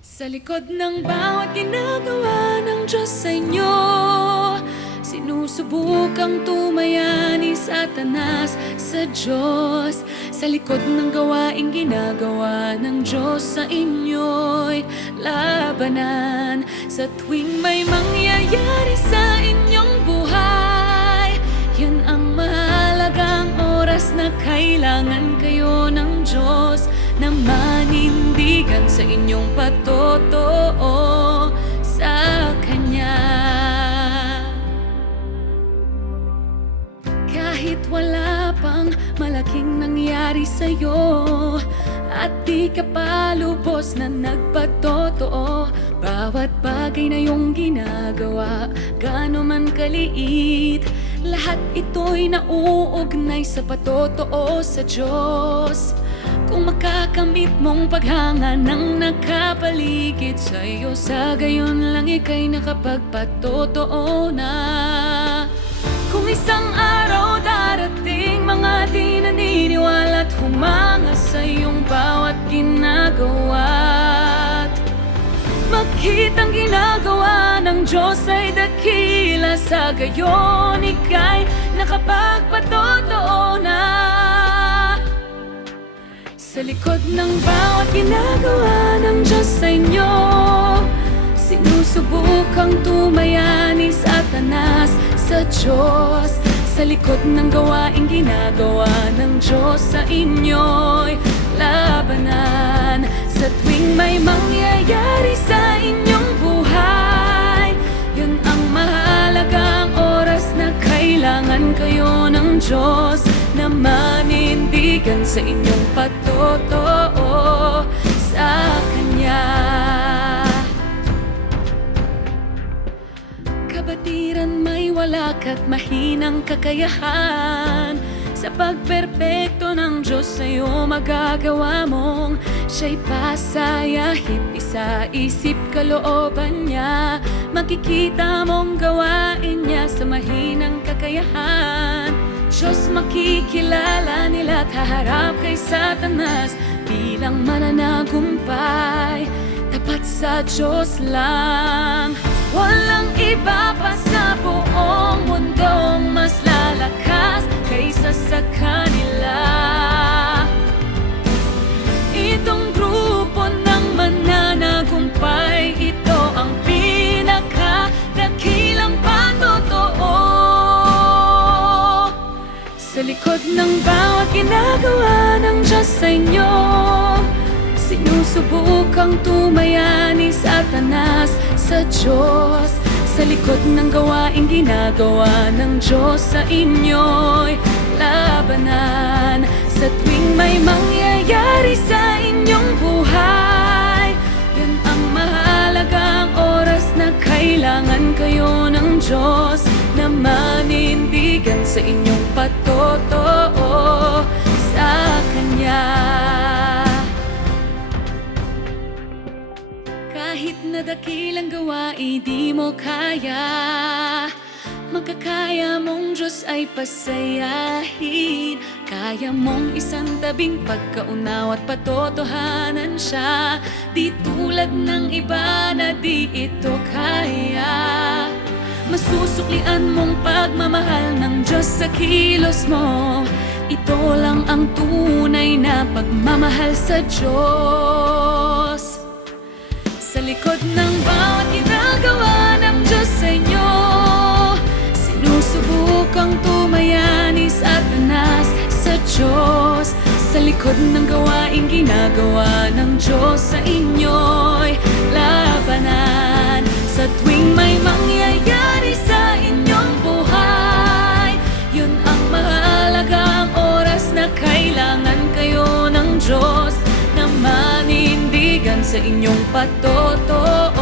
Sa likod ng bawat ginagawa ng Diyos sa inyo Sinusubukang tumaya ni Satanas sa Diyos. Sa likod ng gawaing ginagawa ng Diyos sa inyo'y labanan. Sa tuwing may mangyayari sa inyong buhay Yan ang mahalagang oras na kailangan kayo ng Diyos Na manindigan sa inyong patotoo sa Kanya. Kahit wala pang malaking nangyari sa'yo At di ka pa na nagpatotoo Bawat bagay na iyong ginagawa Gaano man kaliit Lahat ito'y nauugnay sa patotoo sa Diyos Kung makakamit mong paghanga ng nakapaligid sa iyo Sa gayon lang ika'y nakapagpatotoo na. Kung isang araw darating mga di naniniwala at humanga sa iyong bawat ginagawa't Makitang ginagawa ng Diyos ay dakila Sa gayon ika'y nakapagpatotoo na Sa likod ng bawat ginagawa ng Diyos sa inyo Sinusubukang tumaya ni Satanas sa Diyos. Sa likod ng gawaing ginagawa ng Diyos sa inyo'y labanan. Sa tuwing may mangyayari sa inyong buhay Yun ang mahalagang oras na kailangan kayo ng Diyos Na manindigan sa inyong patotoo sa Kanya. Kabatiran may walak at mahinang kakayahan. Sa pagperpekto ng Diyos sa'yo magagawa mong Siya'y pasayahit, isa isip kalooban niya Makikita mong gawain niya sa mahinang kakayahan Diyos makikilala nila at haharap kay Satanas Bilang mananagumpay Tapat sa Diyos lang Sa likod ng bawat ginagawa ng Diyos sa inyo Sinusubukang tumaya ni Satanas sa Diyos. Sa likod ng gawaing ginagawa ng Diyos sa inyo'y labanan. Sa tuwing may mangyayari sa inyong buhay Yan ang mahalagang oras na kailangan kayo ng Diyos Na manindigan sa inyong patotoo sa Kanya. Kahit na dakilang gawain di mo kaya. Magkakaya mong Diyos ay pasayahin. Kaya mong isang tabing pagkaunaw at patotohanan siya. Di tulad ng iba na di ito kaya Masusuklian mong pagmamahal ng Diyos sa kilos mo. Ito lang ang tunay na pagmamahal sa Diyos. Sa likod ng bawat ginagawa ng Diyos sa inyo Sinusubukang tumaya ni Satanas sa Diyos. Sa likod ng gawaing ginagawa ng Diyos sa inyo'y labanan. Sa tuwing may mangyayari sa inyong patotoo